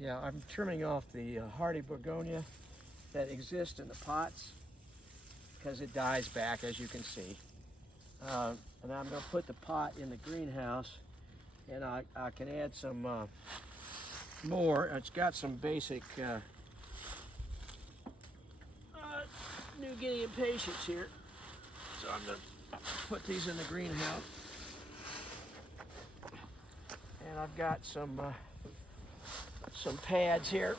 Yeah, I'm trimming off the hardy begonia that exists in the pots because it dies back, as you can see. And I'm going to put the pot in the greenhouse, and I can add some more. It's got some basic New Guinea impatiens here, so I'm going to put these in the greenhouse. And I've got some pads here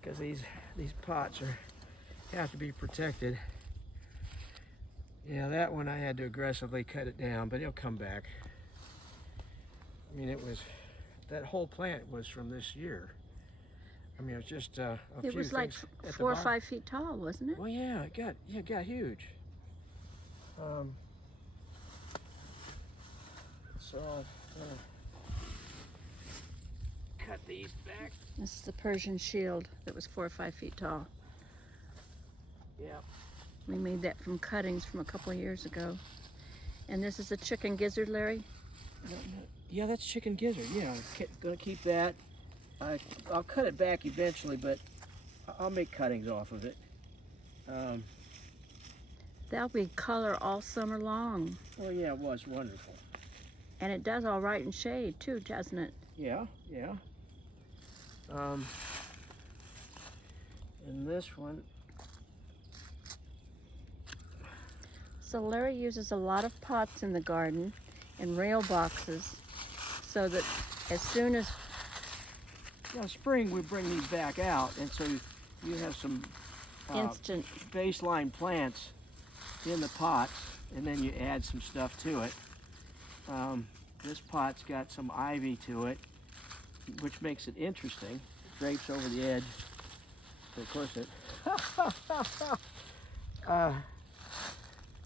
because these pots have to be protected. Yeah, that one I had to aggressively cut it down, but it'll come back. I mean, that whole plant was from this year. I mean, it was just a few It was like things at 4 or 5 feet tall, wasn't it? Well, yeah, it got huge. So I'll cut these back. This is the Persian shield that was 4 or 5 feet tall. Yeah. We made that from cuttings from a couple of years ago. And this is a chicken gizzard, Larry? Yeah, that's chicken gizzard. Yeah, I'm gonna keep that. I'll cut it back eventually, but I'll make cuttings off of it. That'll be color all summer long. Oh yeah, it was wonderful. And it does all right in shade too, doesn't it? Yeah, yeah. And this one. So Larry uses a lot of pots in the garden and rail boxes so that as soon as Spring we bring these back out, and so you have some instant baseline plants in the pots, and then you add some stuff to it. This pot's got some ivy to it, which makes it interesting. It drapes over the edge. Of course,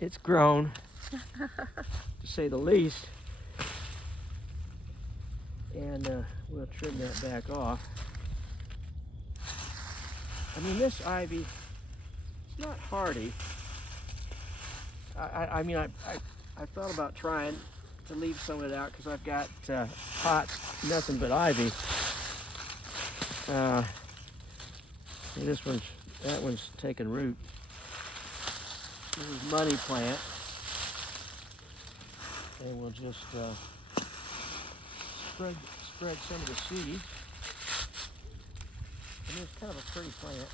it's grown, to say the least. And we'll trim that back off. I mean, this ivy, it's not hardy. I mean, I thought about trying to leave some of it out because I've got pots, nothing but ivy. That one's taking root. This is money plant. And we'll just spread some of the seed. I mean, it's kind of a pretty plant.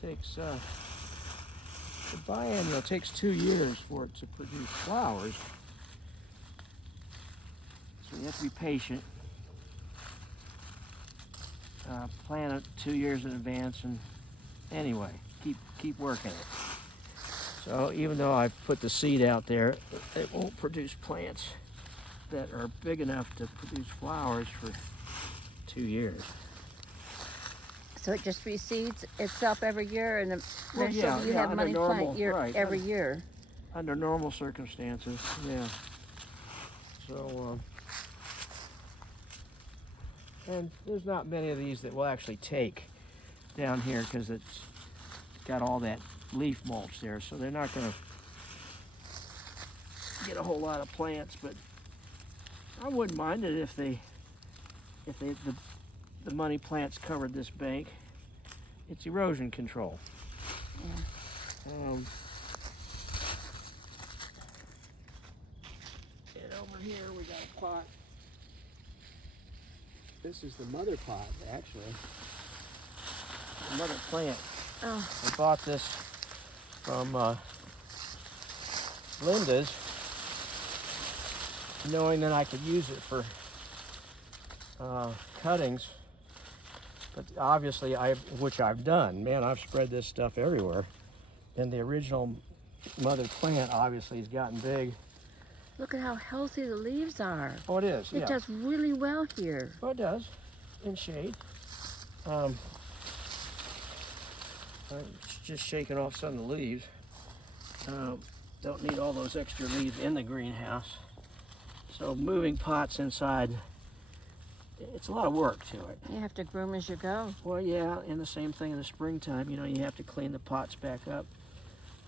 Takes the biennial takes 2 years for it to produce flowers, so you have to be patient. Plant it 2 years in advance, and anyway, keep working it. So even though I put the seed out there, it won't produce plants that are big enough to produce flowers for 2 years. so it just reseeds itself every year, and eventually you have under money normal, plant right, every year. Under normal circumstances, yeah. So, and there's not many of these that will actually take down here because it's got all that leaf mulch there, so they're not going to get a whole lot of plants. But I wouldn't mind it if the money plants covered this bank. It's erosion control. Yeah. And over here we got a pot. This is the mother pot, actually. The mother plant. Oh. I bought this from Linda's, knowing that I could use it for cuttings. But obviously, which I've done. Man, I've spread this stuff everywhere. And the original mother plant obviously has gotten big. Look at how healthy the leaves are. Oh, it is. It does really well here. Oh, it does, in shade. I'm just shaking off some of the leaves. Don't need all those extra leaves in the greenhouse. So moving pots inside, it's a lot of work to it. You have to groom as you go. Well, yeah, and the same thing in the springtime. You know, you have to clean the pots back up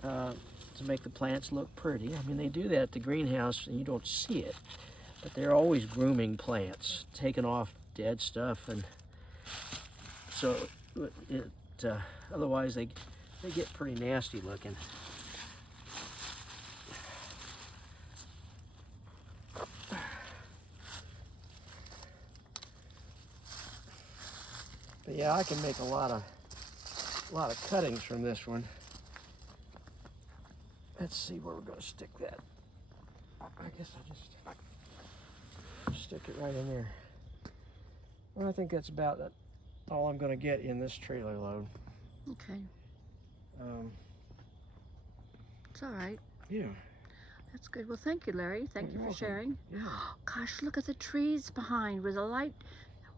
to make the plants look pretty. I mean, they do that at the greenhouse and you don't see it. But they're always grooming plants, taking off dead stuff, and so it otherwise they get pretty nasty looking. But yeah, I can make a lot of cuttings from this one. Let's see where we're going to stick that. I guess I'll just stick it right in there. Well, I think that's about all I'm going to get in this trailer load. Okay. It's all right. Yeah. That's good. Well, thank you, Larry. Thank you for sharing. Yeah. Gosh, look at the trees behind with the light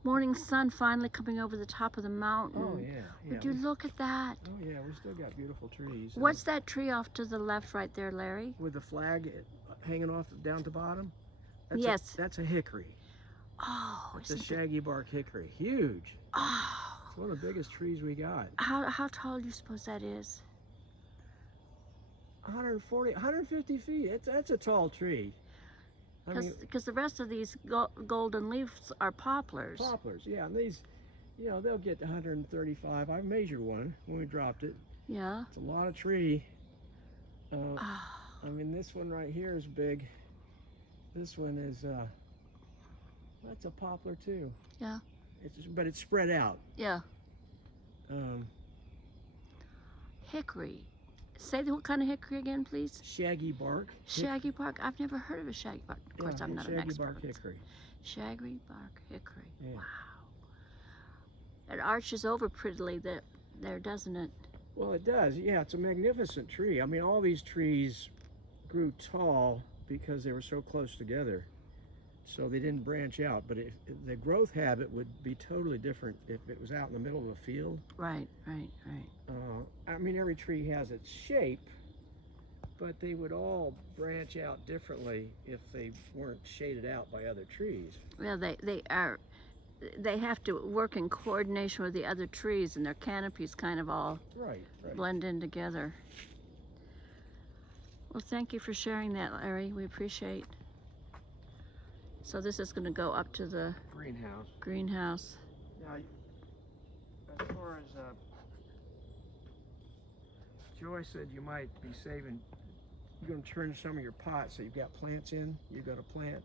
morning sun finally coming over the top of the mountain. Oh, yeah. Would you look at that? Oh, yeah. We still got beautiful trees. What's that tree off to the left right there, Larry? With the flag hanging off down to bottom? Yes. That's a hickory. Oh, it's a shaggy bark hickory. Huge. Oh. It's one of the biggest trees we got. How tall do you suppose that is? 140, 150 feet. That's a tall tree. Because the rest of these golden leaves are poplars. Poplars, yeah. And these, they'll get to 135. I measured one when we dropped it. Yeah. It's a lot of tree. This one right here is big. This one is, that's a poplar too. Yeah. But it's spread out. Yeah. Hickory. Say what kind of hickory again, please? Shaggy bark. Shaggy bark? I've never heard of a shaggy bark. Of course, I'm not an expert. Shaggy bark hickory. Shaggy bark hickory. Yeah. Wow. It arches over prettily there, doesn't it? Well, it does. Yeah, it's a magnificent tree. All these trees grew tall because they were so close together. So they didn't branch out. But the growth habit would be totally different if it was out in the middle of a field. Right. Every tree has its shape, but they would all branch out differently if they weren't shaded out by other trees. Well, they have to work in coordination with the other trees, and their canopies kind of all blend in together. Well, thank you for sharing that, Larry. We appreciate. So this is going to go up to the greenhouse. Now, as far as Joy said, you might be saving. You're going to turn some of your pots, so you've got plants in. You're going to plant